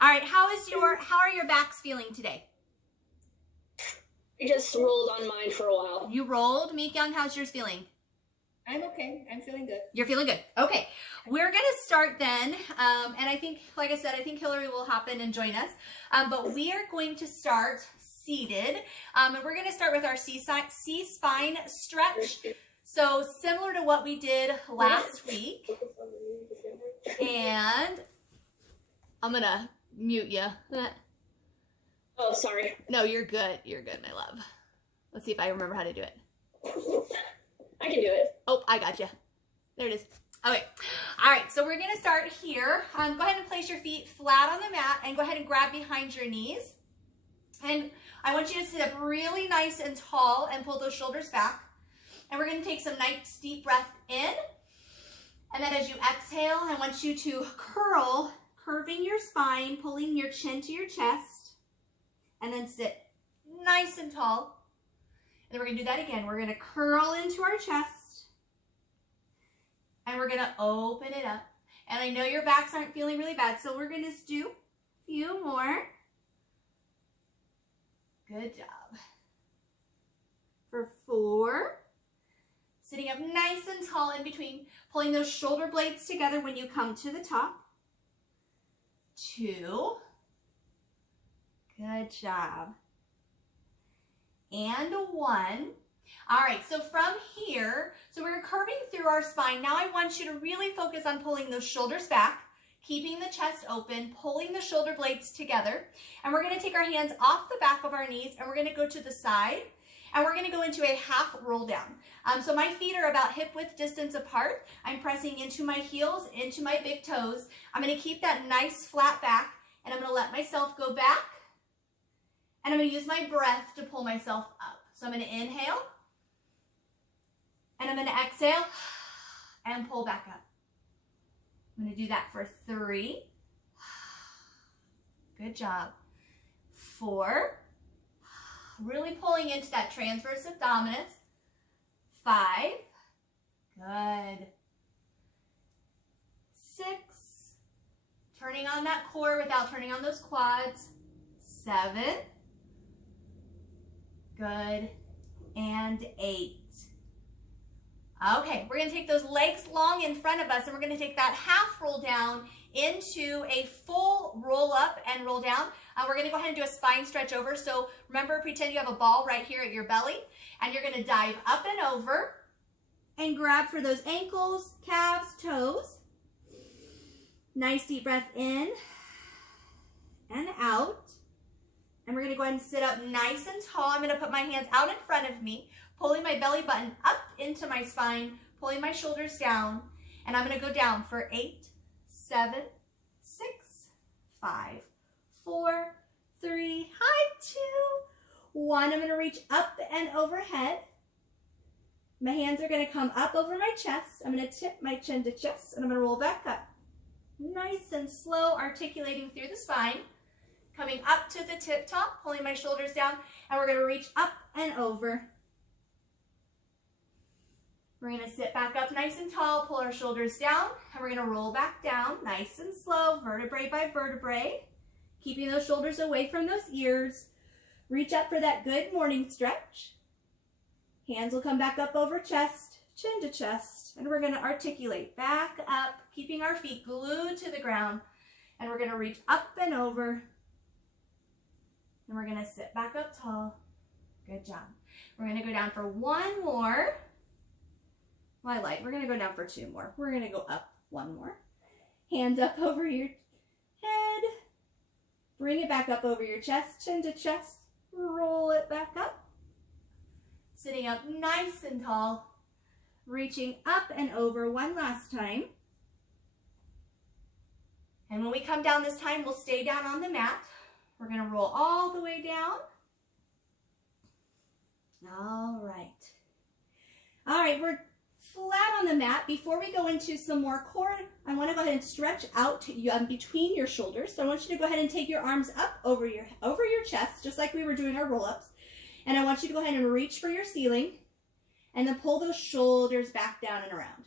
All right, how are your backs feeling today? I just rolled on mine for a while. You rolled? Meek-young, how's yours feeling? I'm okay. I'm feeling good. You're feeling good. Okay. We're going to start then. And I think, like I said, I think Hillary will hop in and join us. But we are going to start seated. And we're going to start with our C-spine stretch. So similar to what we did last week. And I'm going to mute you. Oh, sorry. No, you're good. You're good, my love. Let's see if I remember how to do it. I can do it. Oh, I got you. There it is. Okay. All right. So we're going to start here. Go ahead and place your feet flat on the mat and go ahead and grab behind your knees. And I want you to sit up really nice and tall and pull those shoulders back. And we're going to take some nice deep breath in. And then as you exhale, I want you to curving your spine, pulling your chin to your chest. And then sit nice and tall. And we're going to do that again. We're going to curl into our chest. And we're going to open it up. And I know your backs aren't feeling really bad, so we're going to just do a few more. Good job. For 4. Sitting up nice and tall in between. Pulling those shoulder blades together when you come to the top. 2. Good job. And 1. All right, so from here, so we're curving through our spine. Now I want you to really focus on pulling those shoulders back, keeping the chest open, pulling the shoulder blades together. And we're gonna take our hands off the back of our knees and we're gonna go to the side and we're gonna go into a half roll down. So my feet are about hip width distance apart. I'm pressing into my heels, into my big toes. I'm gonna keep that nice flat back and I'm gonna let myself go back. And I'm going to use my breath to pull myself up. So I'm going to inhale. And I'm going to exhale and pull back up. I'm going to do that for 3. Good job. 4. Really pulling into that transverse abdominis. 5. Good. 6. Turning on that core without turning on those quads. 7. Good. And 8. Okay, we're going to take those legs long in front of us and we're going to take that half roll down into a full roll up and roll down. We're going to go ahead and do a spine stretch over. So remember, pretend you have a ball right here at your belly and you're going to dive up and over and grab for those ankles, calves, toes. Nice deep breath in and out. And we're going to go ahead and sit up nice and tall. I'm going to put my hands out in front of me, pulling my belly button up into my spine, pulling my shoulders down. And I'm going to go down for 8, 7, 6, 5, 4, 3, 2, 1. I'm going to reach up and overhead. My hands are going to come up over my chest. I'm going to tip my chin to chest and I'm going to roll back up. Nice and slow, articulating through the spine. Coming up to the tip top, pulling my shoulders down, and we're going to reach up and over. We're going to sit back up nice and tall, pull our shoulders down, and we're going to roll back down nice and slow, vertebrae by vertebrae, keeping those shoulders away from those ears. Reach up for that good morning stretch. Hands will come back up over chest, chin to chest, and we're going to articulate back up, keeping our feet glued to the ground, and we're going to reach up and over. And we're going to sit back up tall. Good job. We're going to go down for 1 more. Well, I lied. We're going to go down for 2 more. We're going to go up 1 more. Hands up over your head. Bring it back up over your chest, chin to chest. Roll it back up. Sitting up nice and tall. Reaching up and over 1 last time. And when we come down this time, we'll stay down on the mat. We're going to roll all the way down. All right. All right, we're flat on the mat. Before we go into some more core, I want to go ahead and stretch out between your shoulders. So I want you to go ahead and take your arms up over your chest, just like we were doing our roll-ups. And I want you to go ahead and reach for your ceiling and then pull those shoulders back down and around.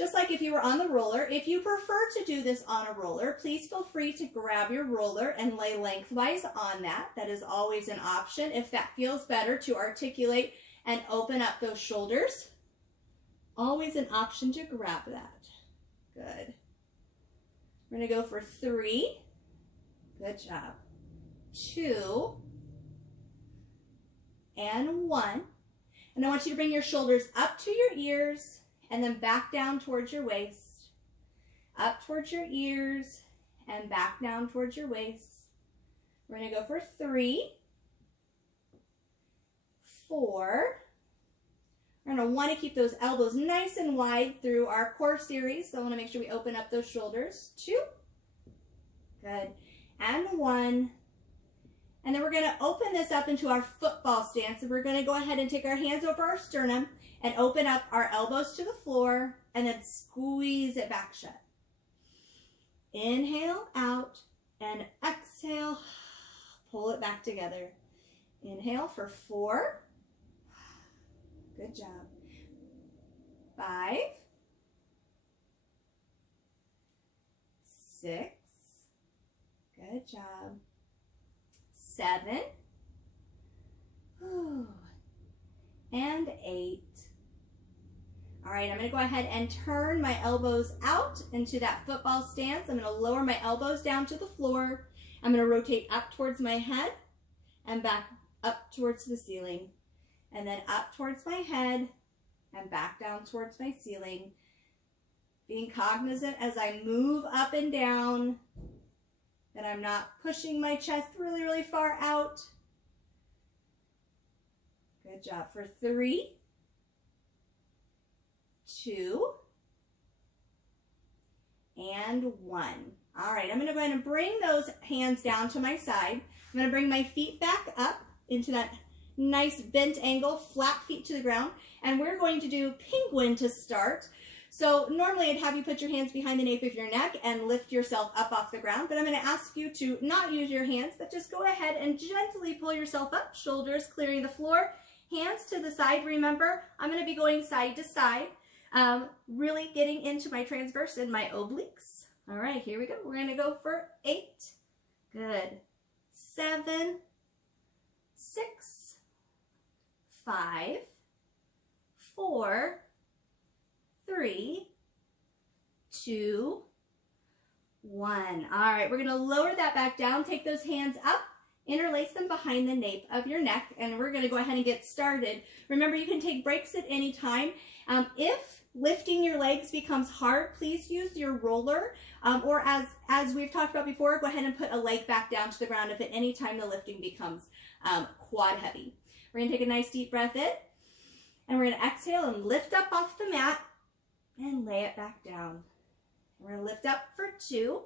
just like if you were on the roller. If you prefer to do this on a roller, please feel free to grab your roller and lay lengthwise on that. That is always an option if that feels better to articulate and open up those shoulders. Always an option to grab that. Good. We're going to go for 3. Good job. 2 and 1. And I want you to bring your shoulders up to your ears and then back down towards your waist. Up towards your ears and back down towards your waist. We're going to go for 3, 4. We're going to want to keep those elbows nice and wide through our core series. So I want to make sure we open up those shoulders. 2. Good. And 1. And then we're going to open this up into our football stance. So we're going to go ahead and take our hands over our sternum and open up our elbows to the floor and then squeeze it back shut. Inhale out and exhale. Pull it back together. Inhale for 4. Good job. 5, 6. Good job. 7. And 8. All right, I'm going to go ahead and turn my elbows out into that football stance. I'm going to lower my elbows down to the floor. I'm going to rotate up towards my head and back up towards the ceiling. And then up towards my head and back down towards my ceiling. Being cognizant as I move up and down that I'm not pushing my chest really, really far out. Good job. For 3, 2, and 1. All right, I'm going to go ahead and bring those hands down to my side. I'm going to bring my feet back up into that nice bent angle, flat feet to the ground. And we're going to do penguin to start. So normally I'd have you put your hands behind the nape of your neck and lift yourself up off the ground, but I'm going to ask you to not use your hands, but just go ahead and gently pull yourself up, shoulders clearing the floor, hands to the side. Remember, I'm going to be going side to side, really getting into my transverse and my obliques. All right, here we go. We're going to go for 8. Good. 7, 6, 5, 4, 3, 2, 1. All right, we're going to lower that back down. Take those hands up, interlace them behind the nape of your neck, and we're going to go ahead and get started. Remember, you can take breaks at any time. If lifting your legs becomes hard, please use your roller, or as we've talked about before, go ahead and put a leg back down to the ground if at any time the lifting becomes quad heavy. We're going to take a nice deep breath in, and we're going to exhale and lift up off the mat and lay it back down. We're going to lift up for 2.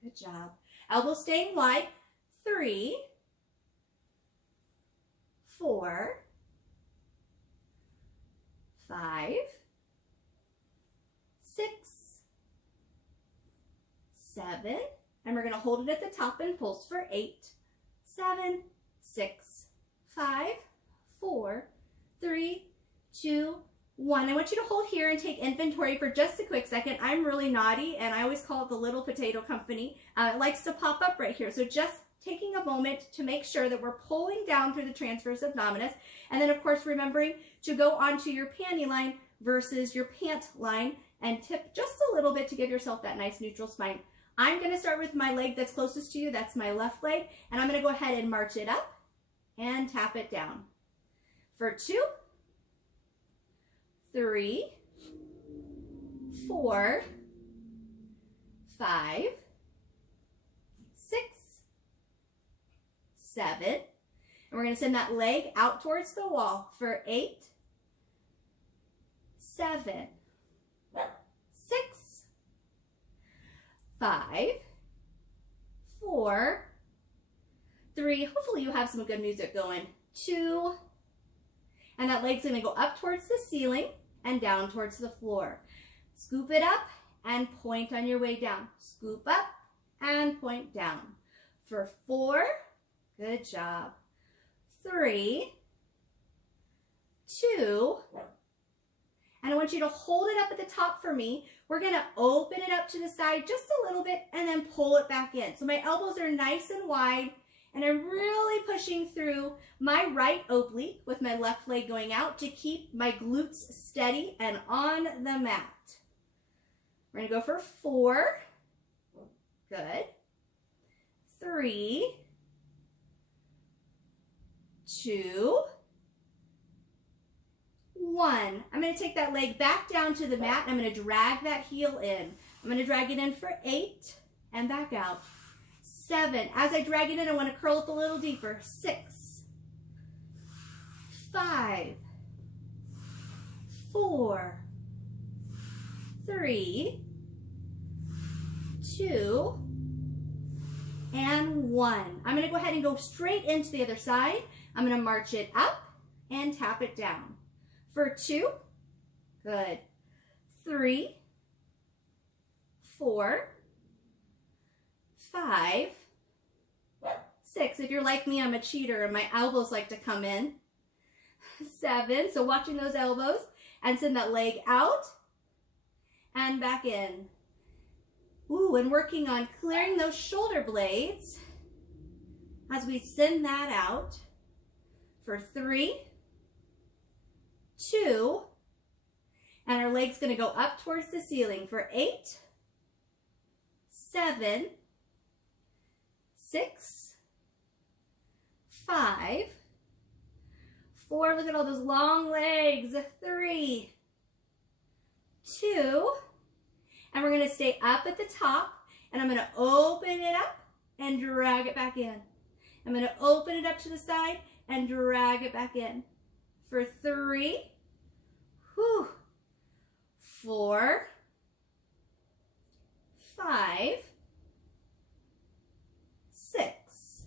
Good job. Elbows staying wide. 3, 4, 5, 6, 7, and we're going to hold it at the top and pulse for 8, 7, 6, 5, 4, 3, 2, 1. I want you to hold here and take inventory for just a quick second. I'm really naughty, and I always call it the little potato company. It likes to pop up right here. So just taking a moment to make sure that we're pulling down through the transverse abdominis. And then, of course, remembering to go onto your panty line versus your pant line and tip just a little bit to give yourself that nice neutral spine. I'm going to start with my leg that's closest to you. That's my left leg. And I'm going to go ahead and march it up and tap it down. For 2, 3, 4, 5, 6, 7, and we're going to send that leg out towards the wall for 8, 7, 6, 5, 4, 3, hopefully you have some good music going, 2, and that leg's going to go up towards the ceiling and down towards the floor. Scoop it up and point on your way down. Scoop up and point down. For 4, good job. 3, 2, and I want you to hold it up at the top for me. We're gonna open it up to the side just a little bit and then pull it back in. So my elbows are nice and wide, and I'm really pushing through my right oblique with my left leg going out to keep my glutes steady and on the mat. We're gonna go for 4. Good. 3, 2, 1. I'm going to take that leg back down to the mat, and I'm going to drag that heel in. I'm going to drag it in for 8 and back out. 7. As I drag it in, I want to curl up a little deeper. 6, 5, 4, 3, 2, and 1. I'm going to go ahead and go straight into the other side. I'm going to march it up and tap it down. For 2, good. 3, 4, 5, 6. If you're like me, I'm a cheater and my elbows like to come in. 7, so watching those elbows, and send that leg out and back in. Ooh, and working on clearing those shoulder blades as we send that out for 3, 2, and our leg's going to go up towards the ceiling for 8, 7, 6, 5, 4, look at all those long legs, 3, 2, and we're going to stay up at the top, and I'm going to open it up and drag it back in. I'm going to open it up to the side and drag it back in. For 3, 4, 5, 6,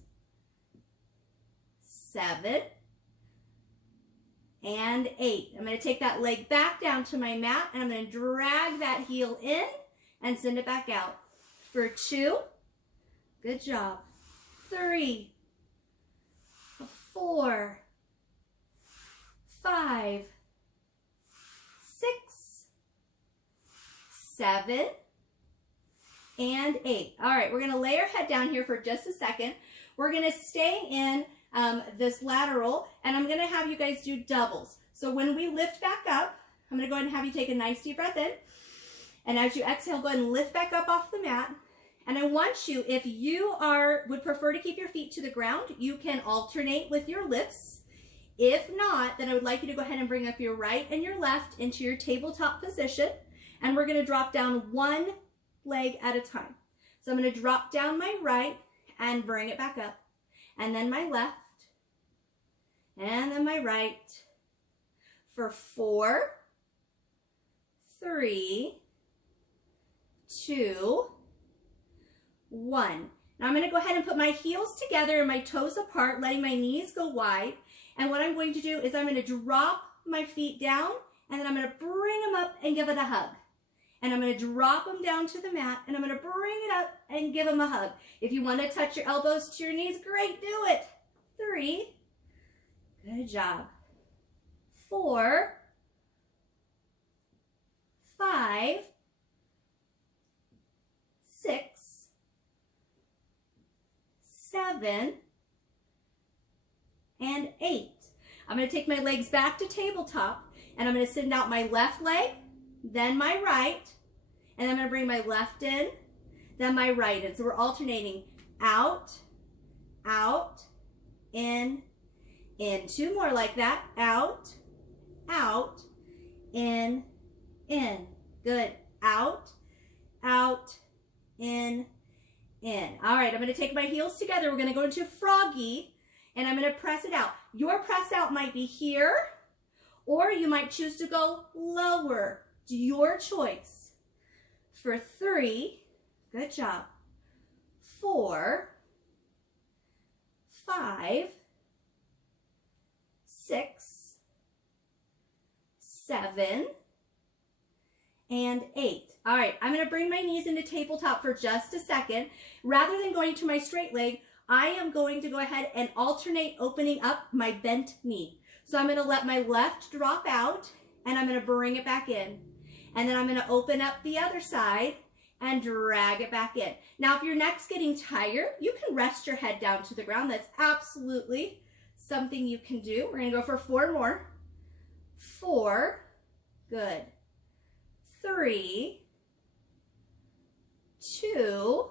7, and 8. I'm going to take that leg back down to my mat, and I'm going to drag that heel in and send it back out. For 2, good job. 3, 4, 5, 6, 7, and 8. All right, we're going to lay our head down here for just a second. We're going to stay in this lateral, and I'm going to have you guys do doubles. So when we lift back up, I'm going to go ahead and have you take a nice deep breath in. And as you exhale, go ahead and lift back up off the mat. And I want you, if you would prefer to keep your feet to the ground, you can alternate with your lifts. If not, then I would like you to go ahead and bring up your right and your left into your tabletop position. And we're going to drop down one leg at a time. So I'm going to drop down my right and bring it back up. And then my left. And then my right. For 4, 3, 2, 1. Now I'm going to go ahead and put my heels together and my toes apart, letting my knees go wide. And what I'm going to do is I'm going to drop my feet down, and then I'm going to bring them up and give it a hug. And I'm going to drop them down to the mat, and I'm going to bring it up and give them a hug. If you want to touch your elbows to your knees, great, do it. 3, good job. 4, 5, 6, 7, and 8. I'm going to take my legs back to tabletop, and I'm going to send out my left leg, then my right, and I'm going to bring my left in, then my right in. So we're alternating out, out, in, in. 2 more like that. Out, out, in, in. Good. Out, out, in, in. All right, I'm going to take my heels together. We're going to go into froggy, and I'm going to press it out. Your press out might be here, or you might choose to go lower. It's your choice. For 3, good job. 4, 5, 6, 7, and 8. All right, I'm going to bring my knees into tabletop for just a second. Rather than going to my straight leg, I am going to go ahead and alternate opening up my bent knee. So I'm going to let my left drop out, and I'm going to bring it back in. And then I'm going to open up the other side and drag it back in. Now, if your neck's getting tired, you can rest your head down to the ground. That's absolutely something you can do. We're going to go for 4 more. 4, good. 3, 2,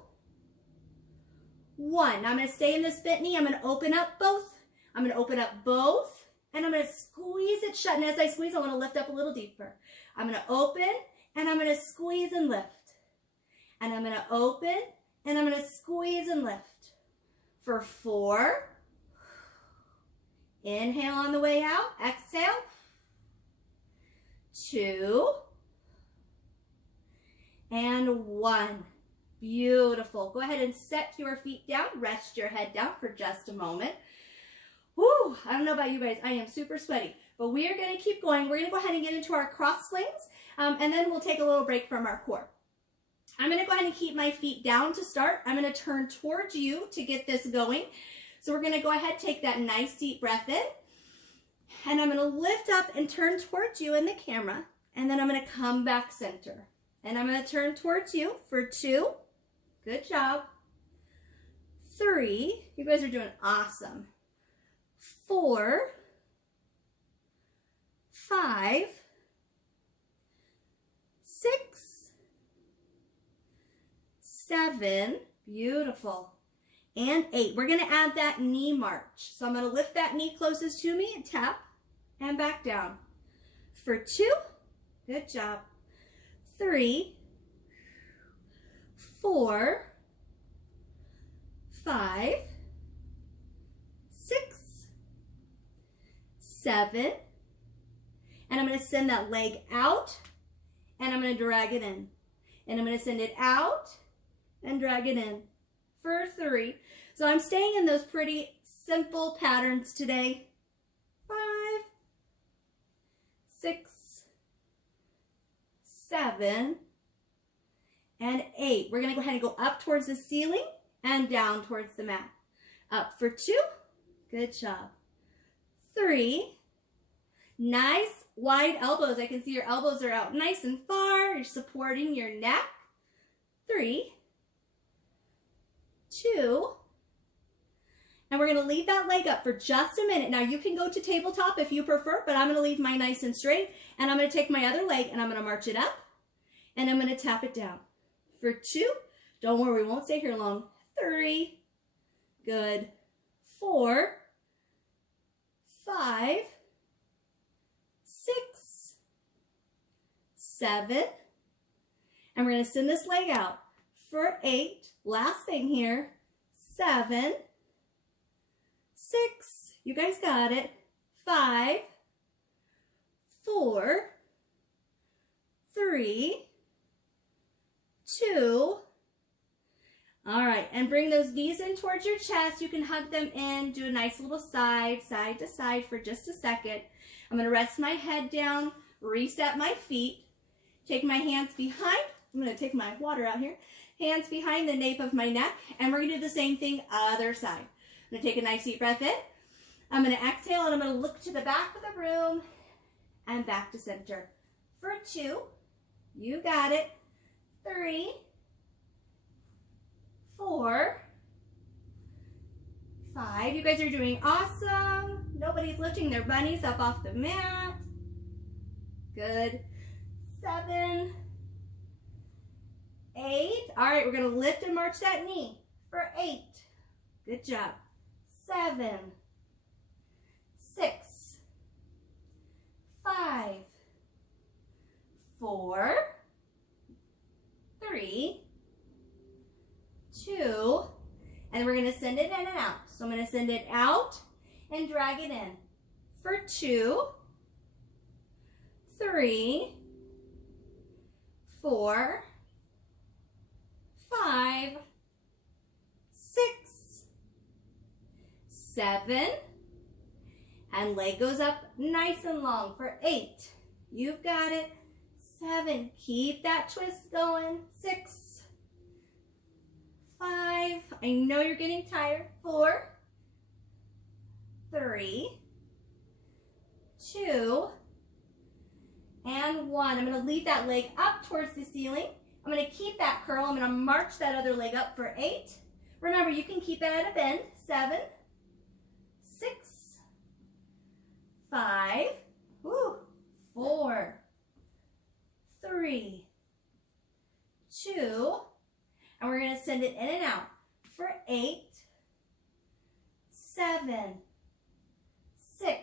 1. Now I'm going to stay in this bent knee. I'm going to open up both. I'm going to open up both, and I'm going to squeeze it shut. And as I squeeze, I want to lift up a little deeper. I'm going to open, and I'm going to squeeze and lift. And I'm going to open, and I'm going to squeeze and lift. For 4. Inhale on the way out. Exhale. 2. And 1. Beautiful. Go ahead and set your feet down. Rest your head down for just a moment. Woo, I don't know about you guys. I am super sweaty. But we are going to keep going. We're going to go ahead and get into our cross slings. And then we'll take a little break from our core. I'm going to go ahead and keep my feet down to start. I'm going to turn towards you to get this going. So we're going to go ahead, take that nice deep breath in. And I'm going to lift up and turn towards you in the camera. And then I'm going to come back center. And I'm going to turn towards you for 2. Good job. 3. You guys are doing awesome. 4. 5. 6. 7. Beautiful. And 8. We're going to add that knee march. So I'm going to lift that knee closest to me and tap and back down. For 2. Good job. 3. 4. 5. 6. 7. And I'm going to send that leg out, and I'm going to drag it in. And I'm going to send it out and drag it in for 3. So I'm staying in those pretty simple patterns today. 5, 6, 7, and 8. We're going to go ahead and go up towards the ceiling and down towards the mat. Up for 2. Good job. 3. Nice wide elbows. I can see your elbows are out nice and far. You're supporting your neck. 3, 2, and we're going to leave that leg up for just a minute. Now you can go to tabletop if you prefer, but I'm going to leave mine nice and straight, and I'm going to take my other leg and I'm going to march it up, and I'm going to tap it down. For 2, don't worry, we won't stay here long. 3, good. 4, 5, 6, 7, and we're going to send this leg out for 8. Last thing here. 7, 6, you guys got it. 5, 4, 3, 2. All right, and bring those knees in towards your chest. You can hug them in, do a nice little side to side for just a second. I'm going to rest my head down, reset my feet, take my hands behind. I'm going to take my water out here. Hands behind the nape of my neck, and we're going to do the same thing other side. I'm going to take a nice deep breath in. I'm going to exhale, and I'm going to look to the back of the room and back to center. For 2, you got it. 3, 4, 5. You guys are doing awesome. Nobody's lifting their bunnies up off the mat. Good. 7, 8. All right, we're going to lift and march that knee for 8. Good job. 7, 6, 5, 4, 3, 2, and we're going to send it in and out. So I'm going to send it out and drag it in for 2, 3, 4, 5, 6, 7, and leg goes up nice and long for 8. You've got it. 7, keep that twist going. 6, 5, I know you're getting tired. 4, 3, 2, and 1. I'm going to leave that leg up towards the ceiling. I'm going to keep that curl. I'm going to march that other leg up for 8. Remember, you can keep it at a bend. 7, 6, 5, 4, 3, 2, and we're going to send it in and out for 8, 7, 6,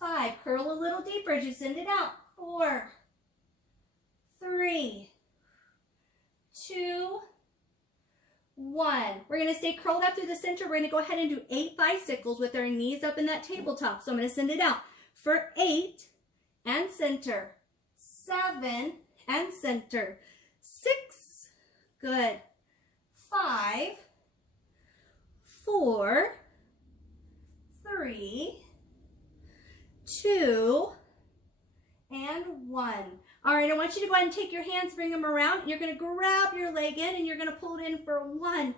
5. Curl a little deeper as you send it out. 4, 3, 2, 1. We're going to stay curled up through the center. We're going to go ahead and do 8 bicycles with our knees up in that tabletop. So I'm going to send it out for 8 and center, 7 and center, 6, good, 5, 4, 3, 2, and 1. All right, I want you to go ahead and take your hands, bring them around. You're going to grab your leg in and you're going to pull it in for 1,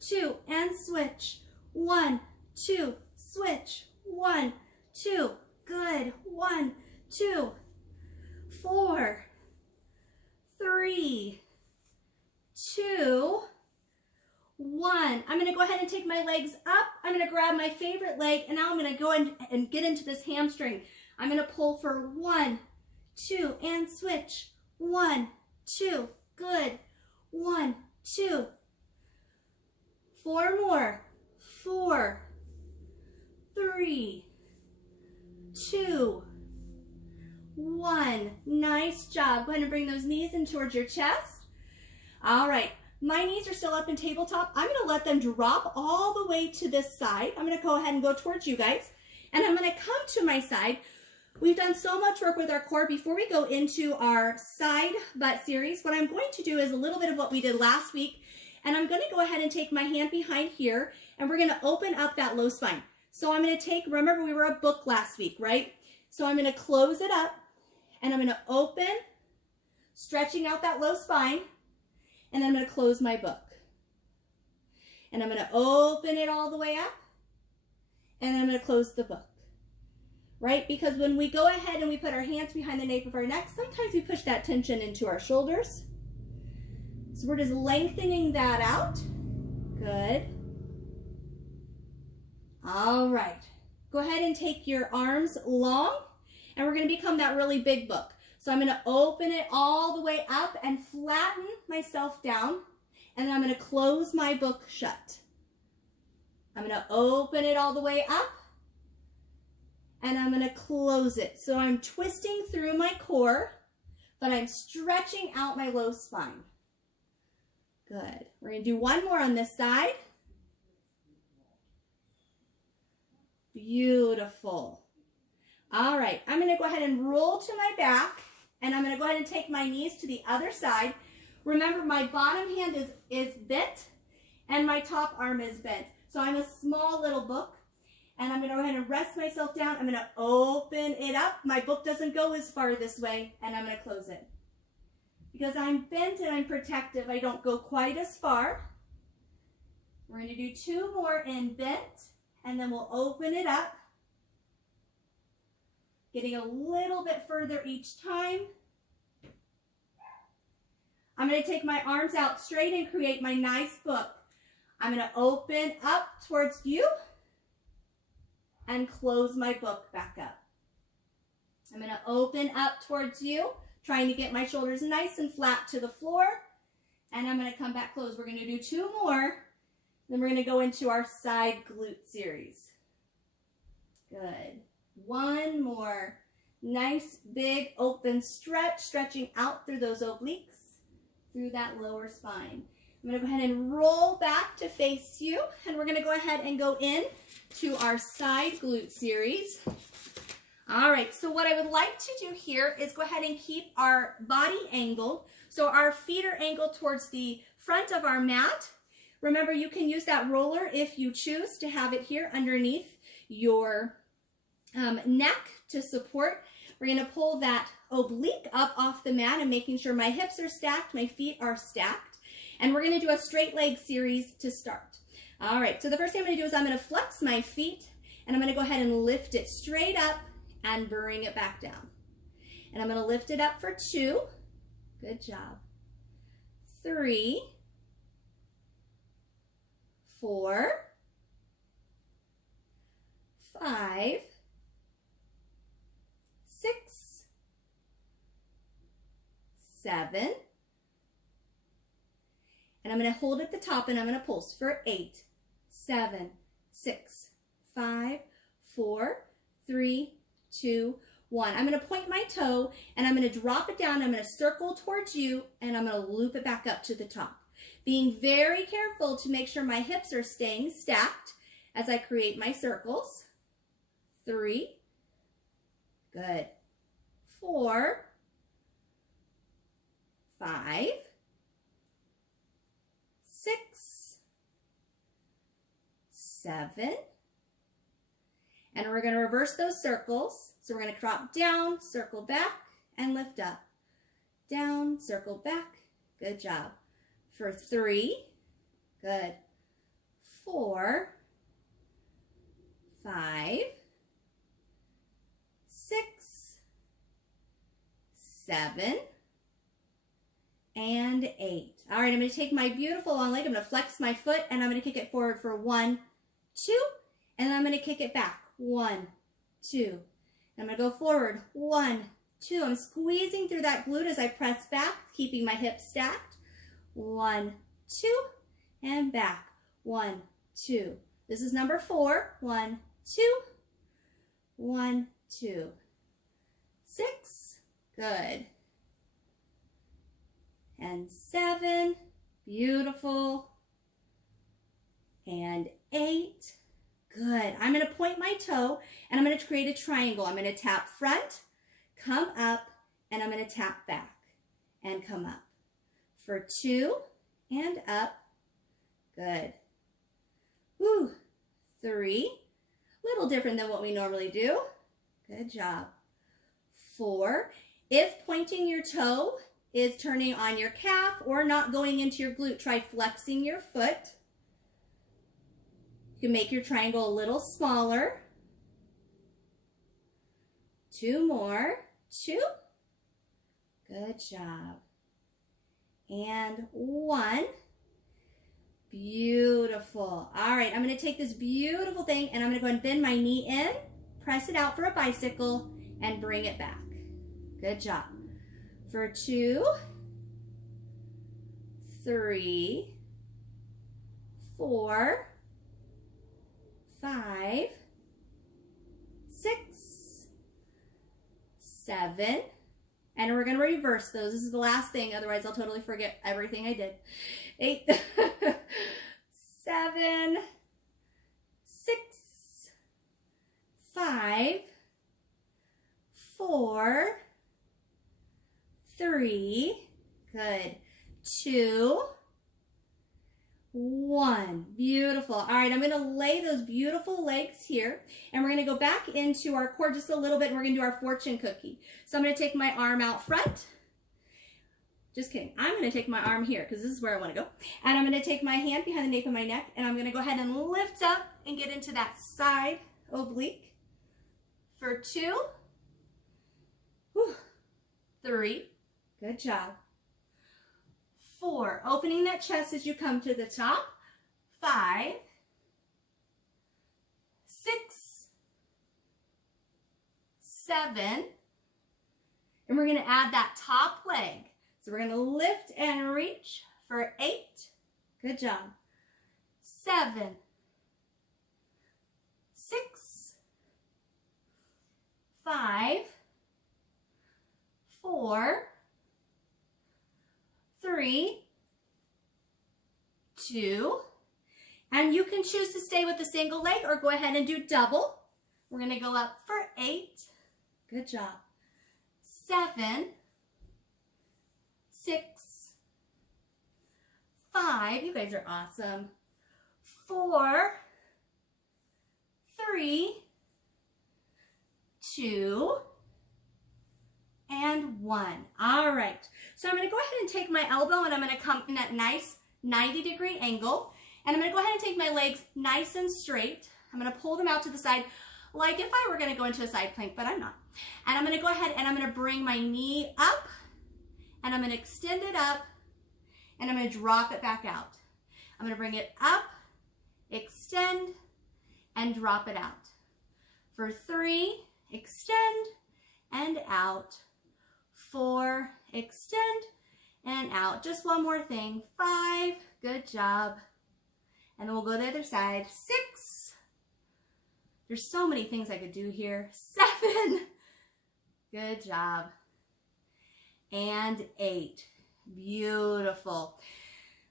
2, and switch. 1, 2, switch. 1, 2, good. 1, 2, 4, 3, 2, 1. I'm going to go ahead and take my legs up. I'm going to grab my favorite leg, and now I'm going to go and get into this hamstring. I'm going to pull for 1, 2, and switch. 1, 2, good. 1, 2. 4 more. 4, 3, 2, 1. Nice job. Go ahead and bring those knees in towards your chest. All right. My knees are still up in tabletop. I'm going to let them drop all the way to this side. I'm going to go ahead and go towards you guys. And I'm going to come to my side. We've done so much work with our core. Before we go into our side butt series, what I'm going to do is a little bit of what we did last week. And I'm going to go ahead and take my hand behind here, and we're going to open up that low spine. So I'm going to take, remember we were a book last week, right? So I'm going to close it up, and I'm going to open, stretching out that low spine, and I'm going to close my book. And I'm going to open it all the way up, and I'm going to close the book. Right? Because when we go ahead and we put our hands behind the nape of our neck, sometimes we push that tension into our shoulders. So we're just lengthening that out. Good. All right. Go ahead and take your arms long, and we're going to become that really big book. So I'm going to open it all the way up and flatten myself down, and then I'm going to close my book shut. I'm going to open it all the way up, and I'm going to close it. So I'm twisting through my core, but I'm stretching out my low spine. Good. We're going to do one more on this side. Beautiful. All right. I'm going to go ahead and roll to my back, and I'm going to go ahead and take my knees to the other side. Remember, my bottom hand is bent, and my top arm is bent. So I'm a small little book. And I'm going to go ahead and rest myself down. I'm going to open it up. My book doesn't go as far this way, and I'm going to close it. Because I'm bent and I'm protective, I don't go quite as far. We're going to do 2 more in bent, and then we'll open it up. Getting a little bit further each time. I'm going to take my arms out straight and create my nice book. I'm going to open up towards you and close my book back up. I'm going to open up towards you, trying to get my shoulders nice and flat to the floor. And I'm going to come back close. We're going to do 2 more. Then we're going to go into our side glute series. Good. 1 more. Nice, big, open stretch, stretching out through those obliques, through that lower spine. I'm going to go ahead and roll back to face you, and we're going to go ahead and go in to our side glute series. All right, so what I would like to do here is go ahead and keep our body angled. So our feet are angled towards the front of our mat. Remember, you can use that roller if you choose to have it here underneath your neck to support. We're going to pull that oblique up off the mat and making sure my hips are stacked, my feet are stacked. And we're going to do a straight leg series to start. All right, so the first thing I'm going to do is I'm going to flex my feet, and I'm going to go ahead and lift it straight up and bring it back down. And I'm going to lift it up for 2. Good job. 3, 4, 5, 6, 7, and I'm going to hold at the top and I'm going to pulse for 8, 7, 6, 5, 4, 3, 2, 1. I'm going to point my toe and I'm going to drop it down. I'm going to circle towards you and I'm going to loop it back up to the top. Being very careful to make sure my hips are staying stacked as I create my circles. 3, good. 4, 5, 6, 7, and we're going to reverse those circles. So we're going to drop down, circle back, and lift up. Down, circle back. Good job. For 3, good. 4, 5, 6, 7, and 8. All right, I'm going to take my beautiful long leg. I'm going to flex my foot, and I'm going to kick it forward for 1, 2, and then I'm going to kick it back. 1, 2. I'm going to go forward. 1, 2. I'm squeezing through that glute as I press back, keeping my hips stacked. 1, 2, and back. 1, 2. This is number 4. 1, 2, 1, 2. 6, good. And 7, beautiful. And 8, good. I'm going to point my toe and I'm going to create a triangle. I'm going to tap front, come up, and I'm going to tap back and come up. For 2 and up, good. Woo. 3, little different than what we normally do. Good job. 4, if pointing your toe is turning on your calf or not going into your glute, try flexing your foot. You can make your triangle a little smaller. 2 more. 2. Good job. And 1. Beautiful. All right, I'm going to take this beautiful thing and I'm going to go and bend my knee in, press it out for a bicycle, and bring it back. Good job. For 2, 3, 4, 5, 6, 7, and we're going to reverse those. This is the last thing, otherwise I'll totally forget everything I did. 8, 7, 6, 5, 4, 3, good, 2, 1, beautiful. All right, I'm going to lay those beautiful legs here, and we're going to go back into our core just a little bit, and we're going to do our fortune cookie. So I'm going to take my arm out front. Just kidding. I'm going to take my arm here because this is where I want to go. And I'm going to take my hand behind the nape of my neck, and I'm going to go ahead and lift up and get into that side oblique. For 2, 3, good job. 4, opening that chest as you come to the top. 5, 6, 7, and we're going to add that top leg. So we're going to lift and reach for 8. Good job. 7, 6, 5, 4, 3, 2, and you can choose to stay with a single leg or go ahead and do double. We're going to go up for 8. Good job. 7, 6, 5, you guys are awesome. 4, 3, 2, and 1. All right. So I'm going to go ahead and take my elbow and I'm going to come in that nice 90-degree angle. And I'm going to go ahead and take my legs nice and straight. I'm going to pull them out to the side. like if I were gonna go into a side plank, but I'm not. And I'm gonna go ahead and I'm gonna bring my knee up, and I'm gonna extend it up, and I'm gonna drop it back out. I'm gonna bring it up, extend, and drop it out. For 3, extend, and out. 4, extend, and out. Just one more thing. 5, good job. And then we'll go to the other side. 6, there's so many things I could do here. 7, good job. And 8, beautiful.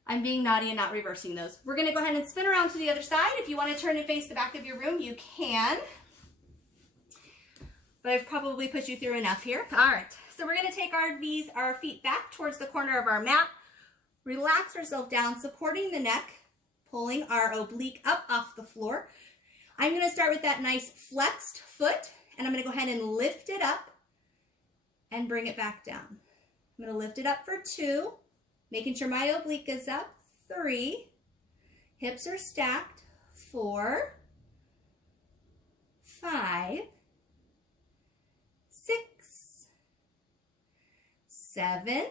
I'm being naughty and not reversing those. We're gonna go ahead and spin around to the other side. If you wanna turn and face the back of your room, you can. But I've probably put you through enough here. All right, so we're gonna take our feet back towards the corner of our mat, relax ourselves down, supporting the neck, pulling our oblique up off the floor. I'm gonna start with that nice flexed foot, and I'm gonna go ahead and lift it up and bring it back down. I'm gonna lift it up for 2, making sure my oblique is up. 3, hips are stacked. 4, 5, 6, 7,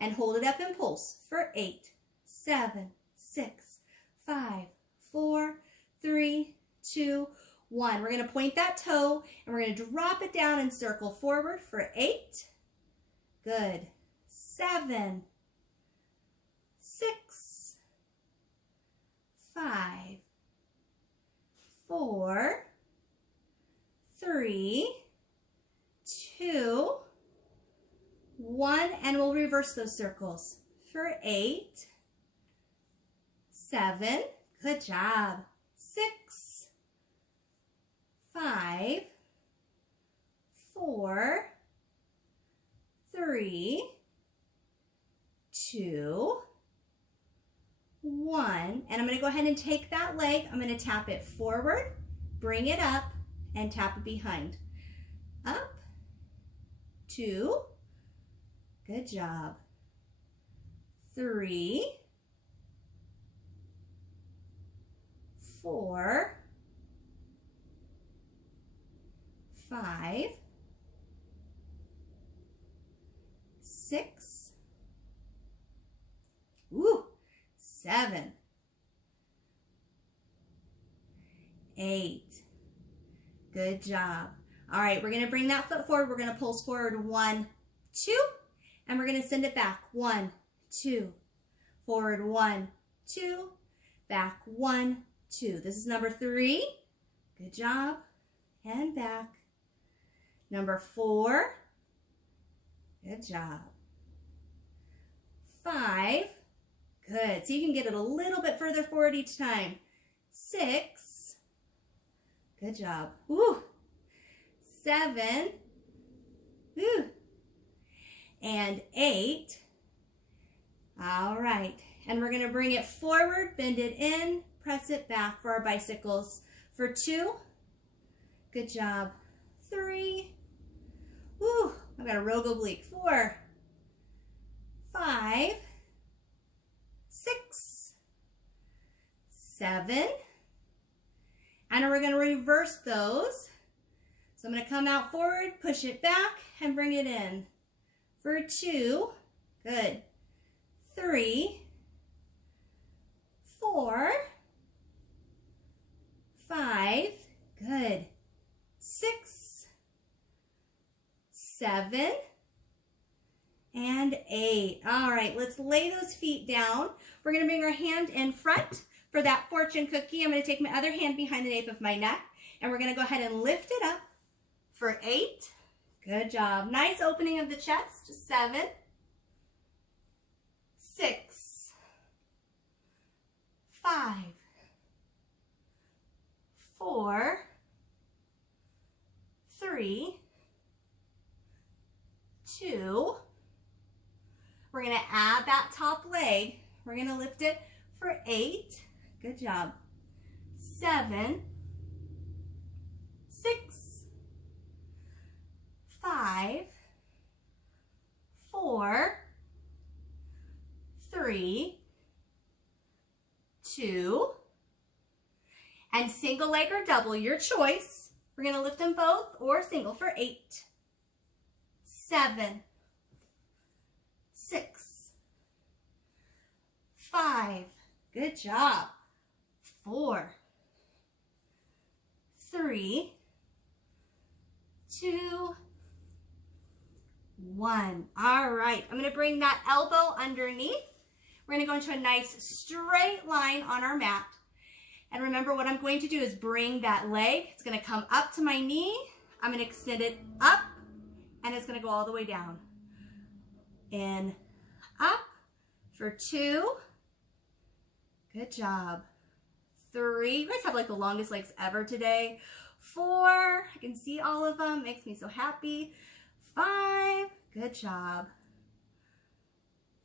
and hold it up and pulse for 8, 7, 6, 5, 4, 3, 2, 1. We're going to point that toe and we're going to drop it down and circle forward for 8. Good. 7, 6, 5, 4, 3, 2, 1, and we'll reverse those circles for 8, 7, good job, 6, 5, 4, 3, 2, 1, and I'm going to go ahead and take that leg, I'm going to tap it forward, bring it up, and tap it behind. Up, 2, good job, 3, 4, 5, 6, 7, 8, good job. All right, we're going to bring that foot forward. We're going to pulse forward 1, 2, and we're going to send it back 1, 2, forward 1, 2, back 1, 2. This is number 3. Good job. And back. Number 4. Good job. 5. Good. So you can get it a little bit further forward each time. 6. Good job. Woo. 7. Woo. And 8. All right. And we're going to bring it forward, bend it in, press it back for our bicycles. For 2. Good job. 3. Woo. I've got a rogue oblique. 4. 5. 6. 7. And we're going to reverse those. So I'm going to come out forward, push it back, and bring it in. For 2. Good. 3. 4. 5. Good. 6. 7. And 8. All right, let's lay those feet down. We're going to bring our hand in front for that fortune cookie. I'm going to take my other hand behind the nape of my neck, and we're going to go ahead and lift it up for 8. Good job. Nice opening of the chest. 7. 6. 5. 4. 3. 2. We're going to add that top leg. We're going to lift it for 8. Good job. 7. 6. 5. 4. 3. 2. and single leg or double, your choice. We're going to lift them both or single for 8, 7, 6, 5, good job, 4, 3, 2, 1. All right, I'm going to bring that elbow underneath. We're going to go into a nice straight line on our mat. And remember, what I'm going to do is bring that leg. It's going to come up to my knee. I'm going to extend it up, and it's going to go all the way down. In, up for 2. Good job. 3. You guys have like the longest legs ever today. 4. I can see all of them. Makes me so happy. 5. Good job.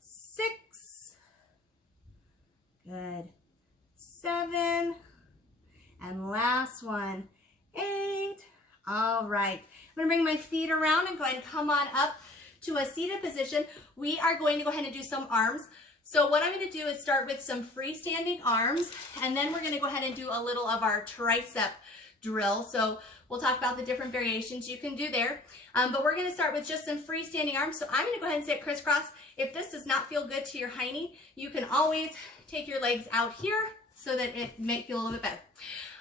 6. Good. 7. And last one. 8. All right. I'm going to bring my feet around and go ahead and come on up to a seated position. We are going to go ahead and do some arms. So what I'm going to do is start with some freestanding arms, and then we're going to go ahead and do a little of our tricep drill. So we'll talk about the different variations you can do there. But we're going to start with just some freestanding arms. So I'm going to go ahead and sit crisscross. If this does not feel good to your hiney, you can always take your legs out here so that it may feel a little bit better.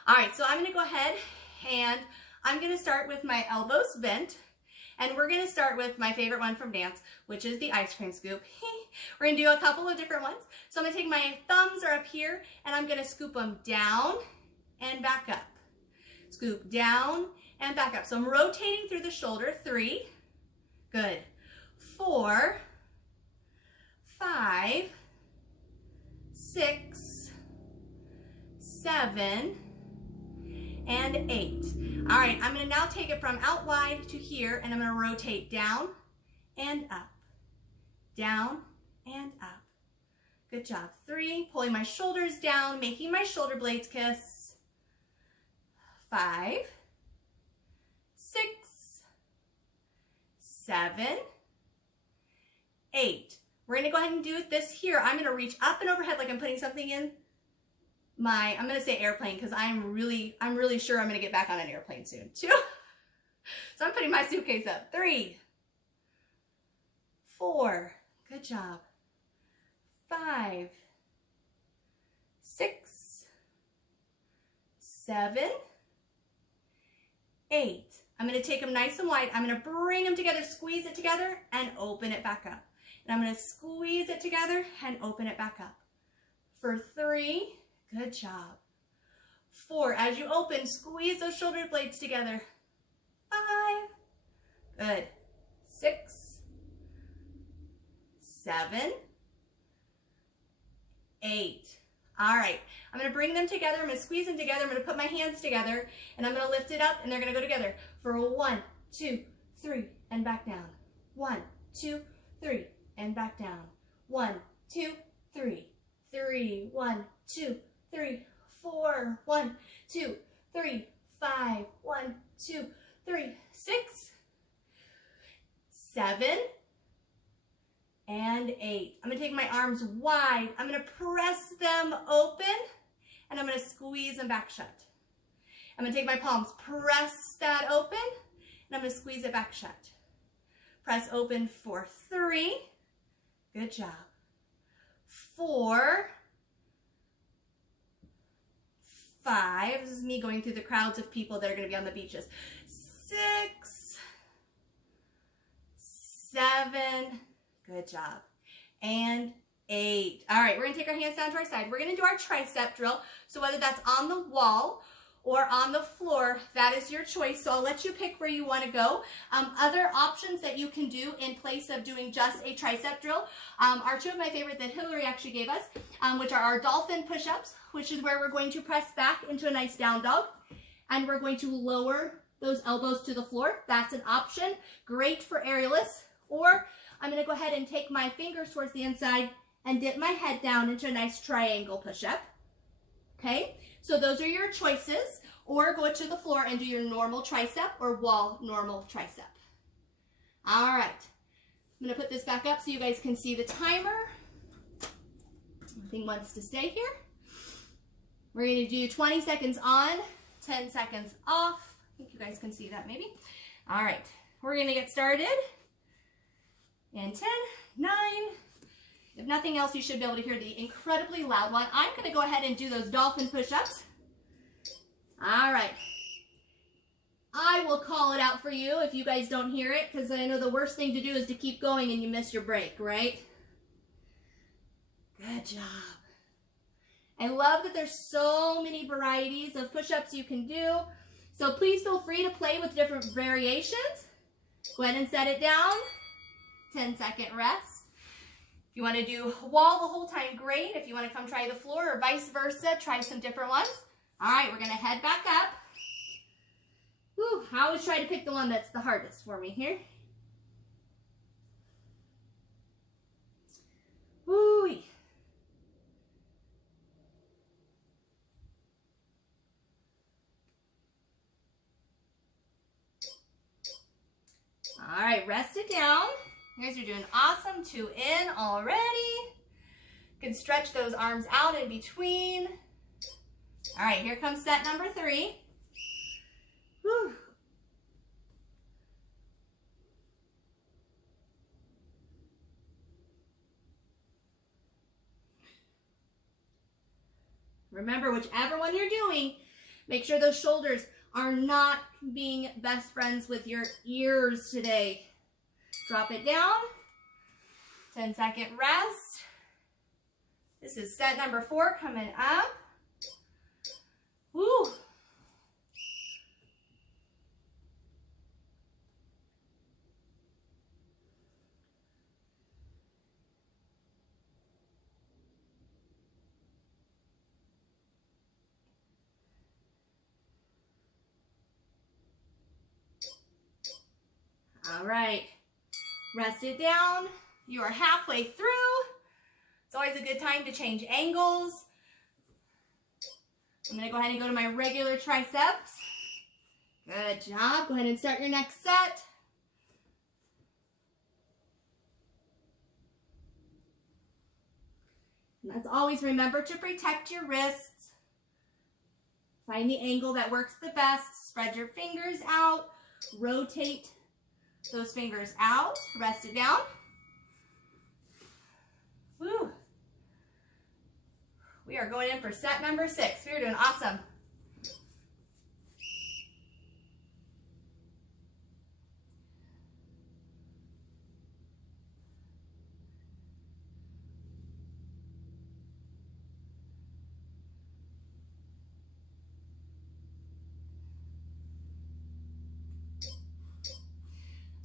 All right, so I'm going to go ahead and I'm going to start with my elbows bent. And we're going to start with my favorite one from dance, which is the ice cream scoop. We're going to do a couple of different ones. So I'm going to take my thumbs are up here, and I'm going to scoop them down and back up. Scoop down and back up. So I'm rotating through the shoulder. 3. Good. 4, 5, 6, 7, and 8. All right, I'm going to now take it from out wide to here, and I'm going to rotate down and up, down and up. Good job. 3, pulling my shoulders down, making my shoulder blades kiss. 5, 6, 7, 8. We're going to go ahead and do this here. I'm going to reach up and overhead like I'm putting something in I'm going to say airplane because I'm really sure I'm going to get back on an airplane soon. 2. So I'm putting my suitcase up. 3, 4. Good job. 5, 6, 7, 8. I'm going to take them nice and wide. I'm going to bring them together, squeeze it together, and open it back up. And I'm going to squeeze it together and open it back up. For 3, good job. 4, as you open, squeeze those shoulder blades together. 5, good. 6, 7, 8. All right, I'm going to bring them together. I'm going to squeeze them together. I'm going to put my hands together, and I'm going to lift it up, and they're going to go together for 1, 2, 3, and back down. 1, 2, 3, and back down. 1, 2, 3, 3, 1, 2, 3, 4, 1, 2, 3, 5, 1, 2, 3, 6, 7, and 8. I'm going to take my arms wide. I'm going to press them open, and I'm going to squeeze them back shut. I'm going to take my palms, press that open, and I'm going to squeeze it back shut. Press open for 3. Good job. 4, 5. This is me going through the crowds of people that are going to be on the beaches. 6, 7. Good job. And 8. All right, we're going to take our hands down to our side. We're going to do our tricep drill. So whether that's on the wall or on the floor, that is your choice. So I'll let you pick where you want to go. Other options that you can do in place of doing just a tricep drill are 2 of my favorite that Hillary actually gave us, which are our dolphin push-ups, which is where we're going to press back into a nice down dog. And we're going to lower those elbows to the floor. That's an option. Great for aerialists. Or I'm going to go ahead and take my fingers towards the inside and dip my head down into a nice triangle push-up. Okay, so those are your choices. Or go to the floor and do your normal tricep or wall normal tricep. All right, I'm going to put this back up so you guys can see the timer. Everything wants to stay here. We're going to do 20 seconds on, 10 seconds off. I think you guys can see that maybe. All right, we're going to get started in 10, 9. If nothing else, you should be able to hear the incredibly loud one. I'm going to go ahead and do those dolphin push-ups. All right. I will call it out for you if you guys don't hear it, because I know the worst thing to do is to keep going and you miss your break, right? Good job. I love that there's so many varieties of push-ups you can do. So please feel free to play with different variations. Go ahead and set it down. 10-second rest. If you want to do wall the whole time, great. If you want to come try the floor or vice versa, try some different ones. All right, we're going to head back up. Whew, I always try to pick the one that's the hardest for me here. Woo-wee. All right, rest it down. You guys are doing awesome. 2 in already. You can stretch those arms out in between. All right, here comes set number 3. Whew. Remember, whichever one you're doing, make sure those shoulders are not being best friends with your ears today. Drop it down. 10-second rest. This is set number 4 coming up. Woo. All right, rest it down. You are halfway through. It's always a good time to change angles. I'm gonna go ahead and go to my regular triceps. Good job. Go ahead and start your next set. And as always, remember to protect your wrists. Find the angle that works the best. Spread your fingers out. Rotate those fingers out. Rest it down. Woo. We are going in for set number 6. We are doing awesome.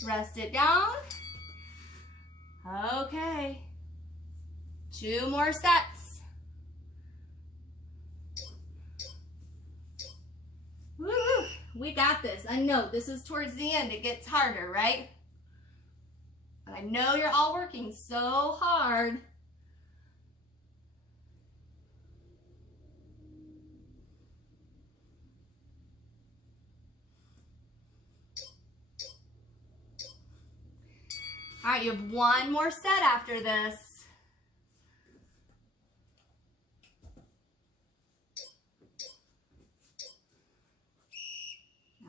Rest it down. Okay. 2 more sets. Woo! We got this. I know this is towards the end. It gets harder, right? But I know you're all working so hard. All right, you have 1 more set after this.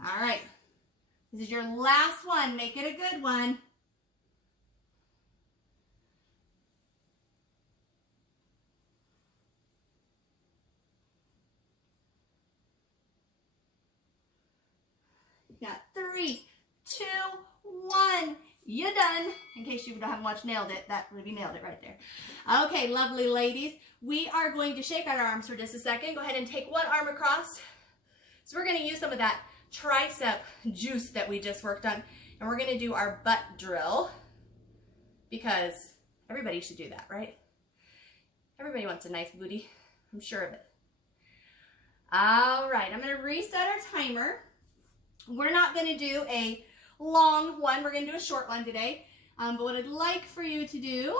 All right, this is your last one. Make it a good one. You got 3, 2, 1. You're done. In case you haven't watched Nailed It, that would be Nailed It right there. Okay, lovely ladies. We are going to shake out our arms for just a second. Go ahead and take one arm across. So we're going to use some of that tricep juice that we just worked on. And we're going to do our butt drill. Because everybody should do that, right? Everybody wants a nice booty. I'm sure of it. All right, I'm going to reset our timer. We're not going to do a long one. We're going to do a short one today. But what I'd like for you to do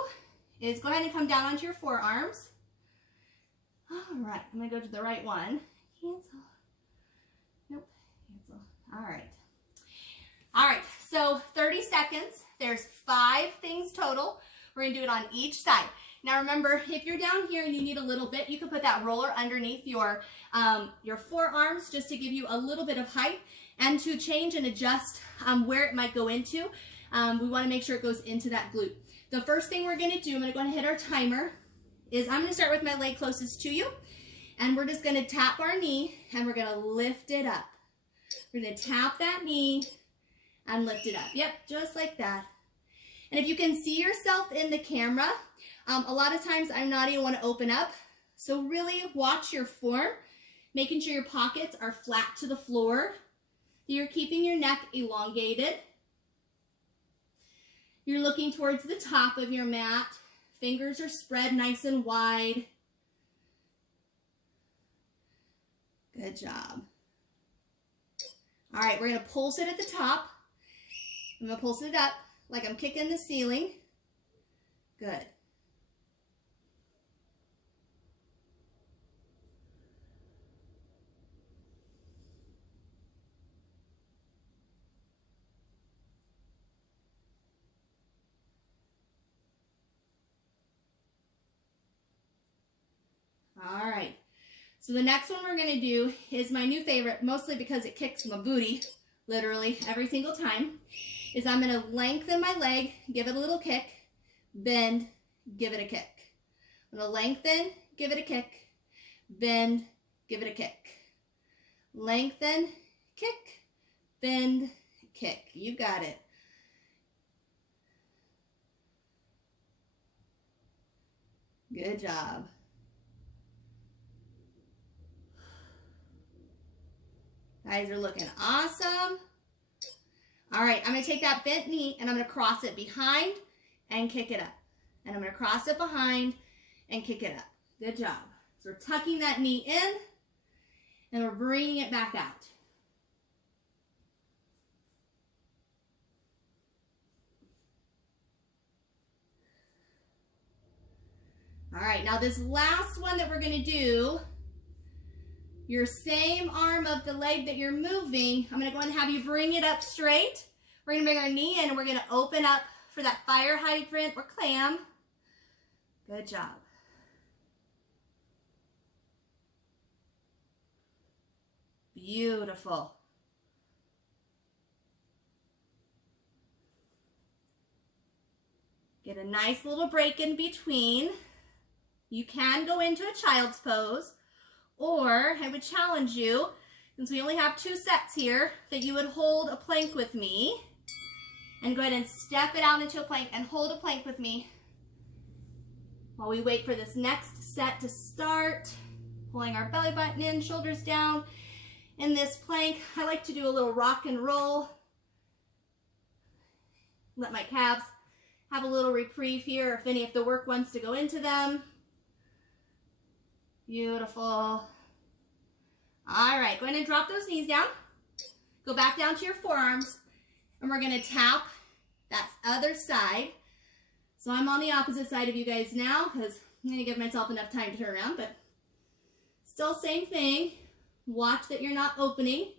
is go ahead and come down onto your forearms. All right, I'm going to go to the right one. Cancel. Nope, cancel. All right. All right, so 30 seconds. There's 5 things total. We're going to do it on each side. Now remember, if you're down here and you need a little bit, you can put that roller underneath your forearms just to give you a little bit of height and to change and adjust where it might go into. We want to make sure it goes into that glute. The first thing we're going to do, I'm going to go ahead and hit our timer, is I'm going to start with my leg closest to you, and we're just going to tap our knee and we're going to lift it up. We're going to tap that knee and lift it up. Yep, just like that. And if you can see yourself in the camera, a lot of times I'm not even want to open up. So really watch your form, making sure your pockets are flat to the floor. You're keeping your neck elongated. You're looking towards the top of your mat. Fingers are spread nice and wide. Good job. All right, we're going to pulse it at the top. I'm going to pulse it up like I'm kicking the ceiling. Good. All right. So the next one we're going to do is my new favorite, mostly because it kicks my booty, literally, every single time, is I'm going to lengthen my leg, give it a little kick, bend, give it a kick. I'm going to lengthen, give it a kick, bend, give it a kick. Lengthen, kick, bend, kick. You got it. Good job. Guys are looking awesome. All right, I'm going to take that bent knee and I'm going to cross it behind and kick it up. And I'm going to cross it behind and kick it up. Good job. So we're tucking that knee in and we're bringing it back out. All right, now this last one that we're going to do, your same arm of the leg that you're moving, I'm going to go ahead and have you bring it up straight. We're going to bring our knee in and we're going to open up for that fire hydrant or clam. Good job. Beautiful. Get a nice little break in between. You can go into a child's pose, or I would challenge you, since we only have 2 sets here, that you would hold a plank with me and go ahead and step it out into a plank and hold a plank with me while we wait for this next set to start. Pulling our belly button in, shoulders down. In this plank, I like to do a little rock and roll. Let my calves have a little reprieve here if any of the work wants to go into them. Beautiful. All right, go ahead and drop those knees down. Go back down to your forearms, and we're going to tap that other side. So I'm on the opposite side of you guys now because I'm going to give myself enough time to turn around, but still same thing. Watch that you're not opening.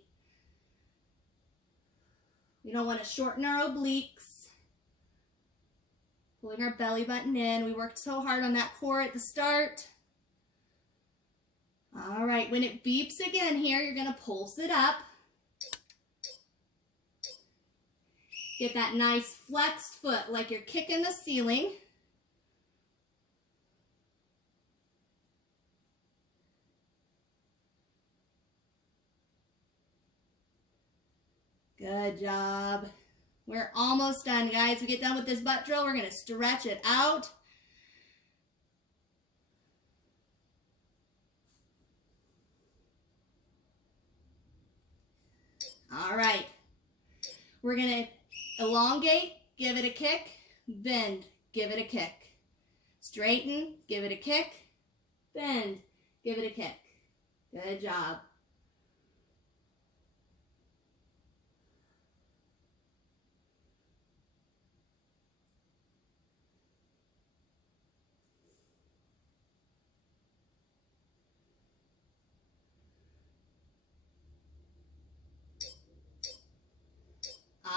We don't want to shorten our obliques. Pulling our belly button in. We worked so hard on that core at the start. All right, when it beeps again here, you're going to pulse it up. Get that nice flexed foot like you're kicking the ceiling. Good job. We're almost done, guys. We get done with this butt drill, we're going to stretch it out. All right. We're going to elongate, give it a kick, bend, give it a kick. Straighten, give it a kick, bend, give it a kick. Good job.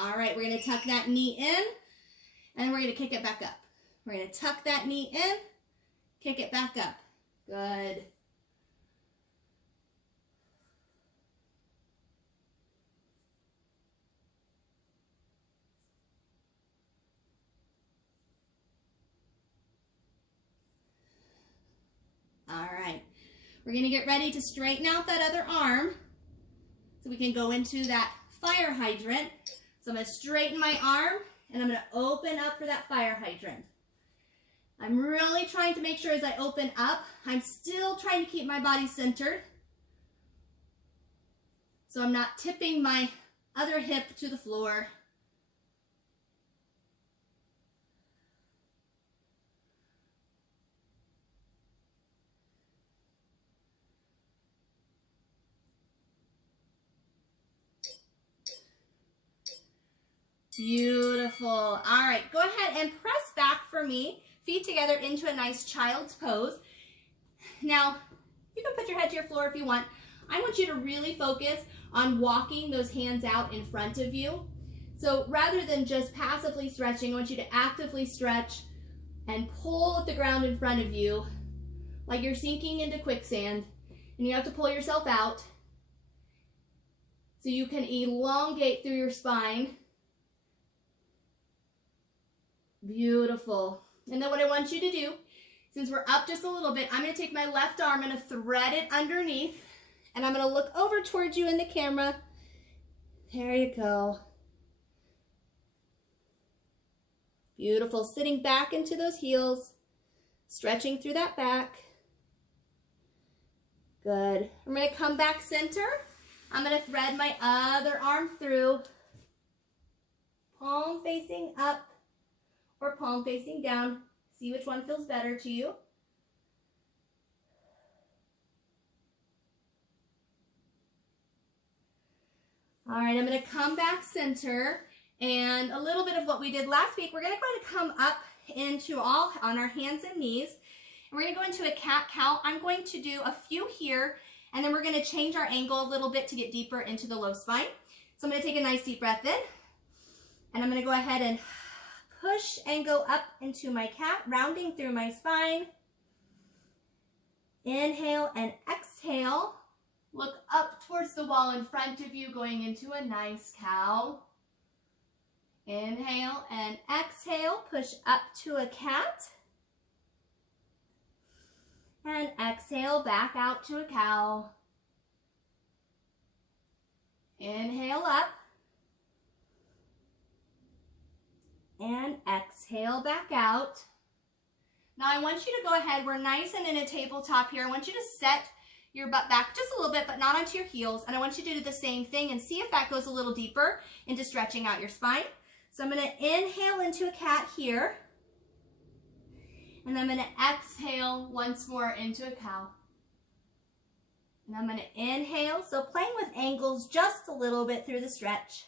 All right, we're going to tuck that knee in, and we're going to kick it back up. We're going to tuck that knee in, Kick it back up. Good. All right. We're going to get ready to straighten out that other arm so we can go into that fire hydrant. So I'm going to straighten my arm and I'm going to open up for that fire hydrant. I'm really trying to make sure as I open up, I'm still trying to keep my body centered. So I'm not tipping my other hip to the floor. Beautiful. All right, go ahead and press back for me. Feet together into a nice child's pose. Now, you can put your head to your floor if you want. I want you to really focus on walking those hands out in front of you. So rather than just passively stretching, I want you to actively stretch and pull at the ground in front of you like you're sinking into quicksand. And you have to pull yourself out so you can elongate through your spine. Beautiful. And then what I want you to do, since we're up just a little bit, I'm going to take my left arm and thread it underneath, and I'm going to look over towards you in the camera. There you go. Beautiful. Sitting back into those heels, stretching through that back. Good. I'm going to come back center. I'm going to thread my other arm through, palm facing up or palm facing down. See which one feels better to you. All right, I'm going to come back center, and a little bit of what we did last week, we're going to come up into all on our hands and knees, and we're going to go into a cat-cow. I'm going to do a few here, and then we're going to change our angle a little bit to get deeper into the low spine. So I'm going to take a nice deep breath in, and I'm going to go ahead and push and go up into my cat, rounding through my spine. Inhale and exhale. Look up towards the wall in front of you, going into a nice cow. Inhale and exhale. Push up to a cat. And exhale back out to a cow. Inhale up. And exhale back out. Now I want you to go ahead, we're nice and in a tabletop here. I want you to set your butt back just a little bit, but not onto your heels. And I want you to do the same thing and see if that goes a little deeper into stretching out your spine. So I'm going to inhale into a cat here. And I'm going to exhale once more into a cow. And I'm going to inhale, so playing with angles just a little bit through the stretch.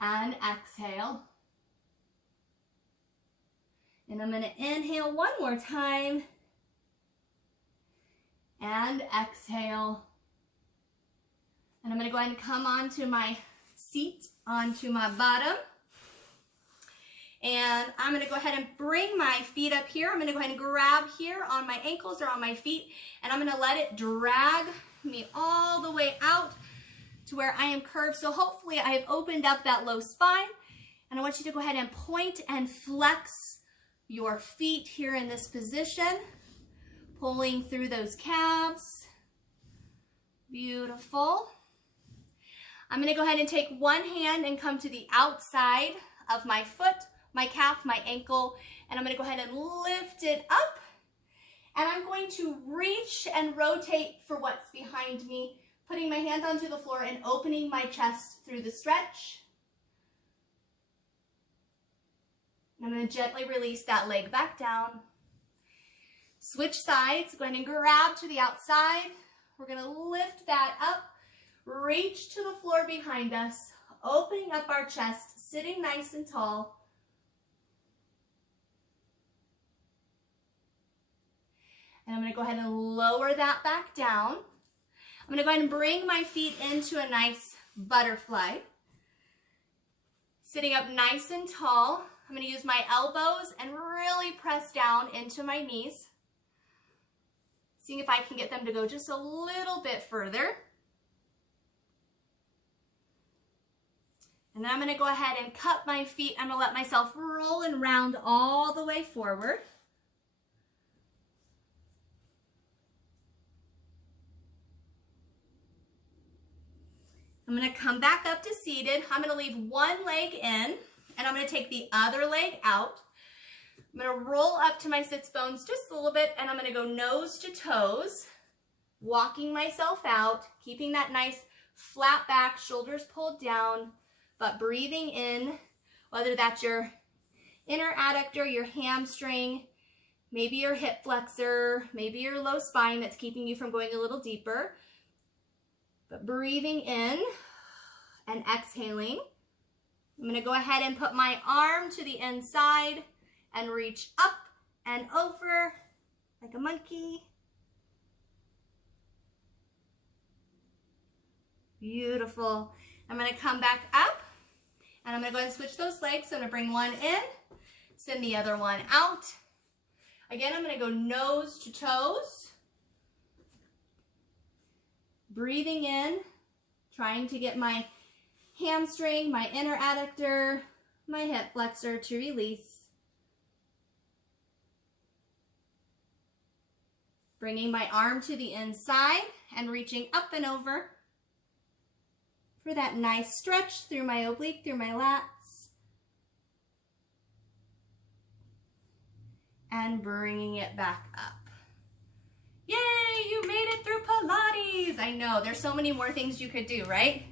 And exhale. And I'm going to inhale one more time. And exhale. And I'm going to go ahead and come onto my seat, onto my bottom. And I'm going to go ahead and bring my feet up here. I'm going to go ahead and grab here on my ankles or on my feet. And I'm going to let it drag me all the way out to where I am curved. So hopefully I have opened up that low spine. And I want you to go ahead and point and flex your feet here in this position, pulling through those calves. Beautiful. I'm going to go ahead and take one hand and come to the outside of my foot, my calf, my ankle, and I'm going to go ahead and lift it up. And I'm going to reach and rotate for what's behind me, putting my hand onto the floor and opening my chest through the stretch. I'm going to gently release that leg back down. Switch sides, go ahead and grab to the outside. We're going to lift that up, reach to the floor behind us, opening up our chest, sitting nice and tall. And I'm going to go ahead and lower that back down. I'm going to go ahead and bring my feet into a nice butterfly. Sitting up nice and tall. I'm going to use my elbows and really press down into my knees. seeing if I can get them to go just a little bit further. And then I'm gonna go ahead and cup my feet. I'm gonna let myself roll and round all the way forward. I'm gonna come back up to seated. I'm gonna leave one leg in, and I'm gonna take the other leg out. I'm gonna roll up to my sits bones just a little bit, and I'm gonna go nose to toes, walking myself out, keeping that nice flat back, shoulders pulled down, but breathing in, whether that's your inner adductor, your hamstring, maybe your hip flexor, maybe your low spine that's keeping you from going a little deeper. But breathing in and exhaling. I'm going to go ahead and put my arm to the inside and reach up and over like a monkey. Beautiful. I'm going to come back up and I'm going to go ahead and switch those legs. So I'm going to bring one in, send the other one out. Again, I'm going to go nose to toes. Breathing in, trying to get my hamstring, my inner adductor, my hip flexor to release. Bringing my arm to the inside and reaching up and over for that nice stretch through my oblique, through my lats. And bringing it back up. Yay, you made it through Pilates. I know, there's so many more things you could do, right?